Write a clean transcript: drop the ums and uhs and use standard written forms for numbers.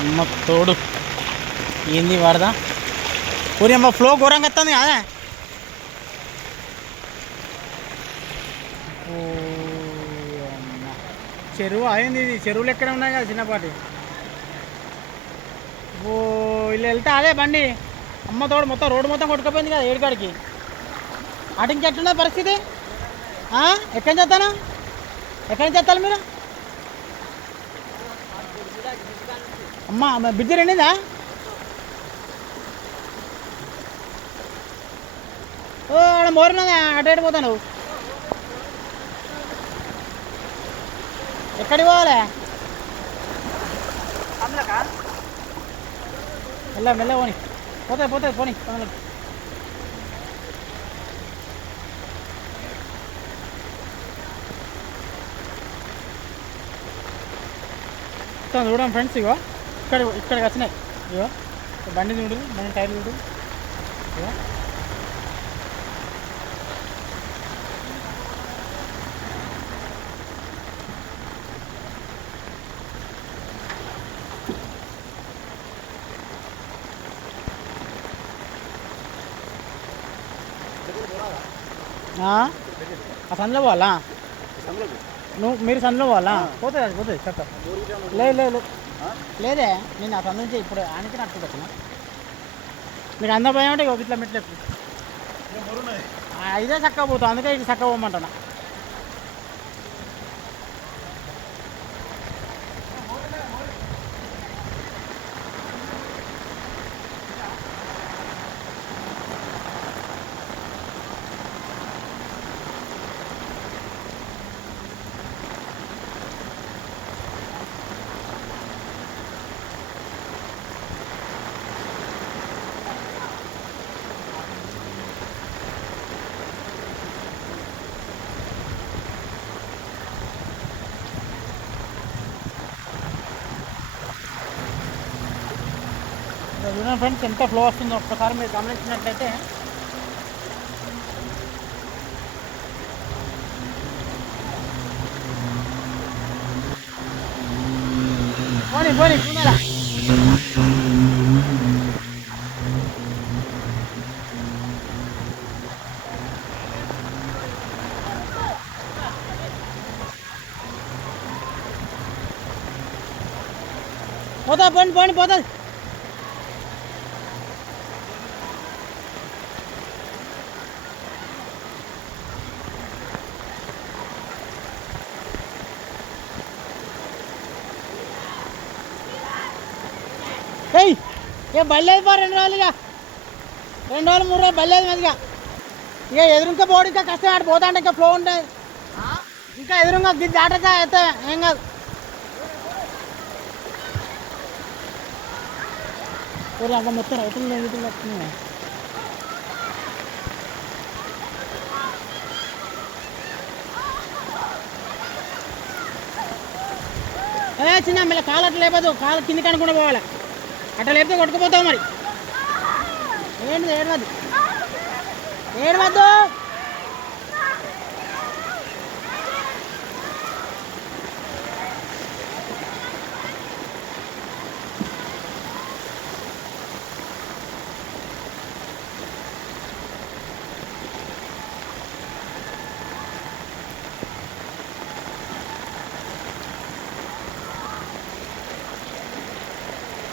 అమ్మ తోడు ఏంది వాడదా ఊరి అమ్మ ఫ్లో ఘోరంగా వస్తుంది కదా. ఓ అమ్మ చెరువు అయింది, ఇది చెరువులు ఎక్కడ ఉన్నాయి కదా చిన్నపాటి. ఓ వీళ్ళు వెళ్తా అదే బండి అమ్మ తోడు మొత్తం రోడ్డు మొత్తం కొట్టుకుపోయింది కదా ఏడుకాడికి. అటు నుంచి ఎట్లున్నది పరిస్థితి? ఎక్కడి నుంచి వస్తాను, ఎక్కడి నుంచి వస్తారు మీరు? అమ్మ బిడ్జి రెండిందా? ఓ ఆడ మోరినదా? అటు ఎటు పోతాను, ఎక్కడికి పోవాలి? మెల్ల మెల్ల పోని, పోతుంది పోతుంది పోని. చూడండి ఫ్రెండ్స్, ఇగో ఇక్కడికి వచ్చినాయి. ఇగో బండి చూడు, బండి టైర్ చూడు. ఇగో ఆ సందులో పోవాలా? మీరు సందులో పోవాలా? పోతుంది, అది పోతుంది చక్క. లేదు లేదే, నేను ఆ సందు నుంచి ఇప్పుడు ఆనికి నట్టుకొచ్చిన. మీకు అందరూ పోయామంటే ఇట్లా మెట్లు ఇదే చక్క పోతాం, అందుకే ఇది చక్క పోమంటున్నా. చూడండి ఫ్రెండ్స్ ఎంత ఫ్లో వస్తుందో ఒక్కసారి మీరు గమనించినట్లయితే. పోనీ పోనీ చూడాలా? పోతా పోనీ పోనీ పోతుంది. ఇక బయలేదు పో 2 రోజులు, ఇక 2 రోజులు 3 రోజులు బయలేదు మంచిగా. ఇక ఎదురుగా పోడు, ఇంకా కష్టం ఆడి పోతా అంటే ఇంకా ఫ్లో ఉంటుంది. ఇంకా ఎదురుగా గిద్ది దాటతా అయితే ఏం కాదు. అక్కడ మొత్తం రైతులు నెగిటివ్ వస్తున్నాయి. చిన్న మళ్ళీ కాలు అట్లా లేపదు, కాలు కిందికి అనుకుండా పోవాలి. అట్లా లేపితే కొట్టుకుపోతావు మరి. ఏంటి ఏడవద్దు, ఏడవద్దు.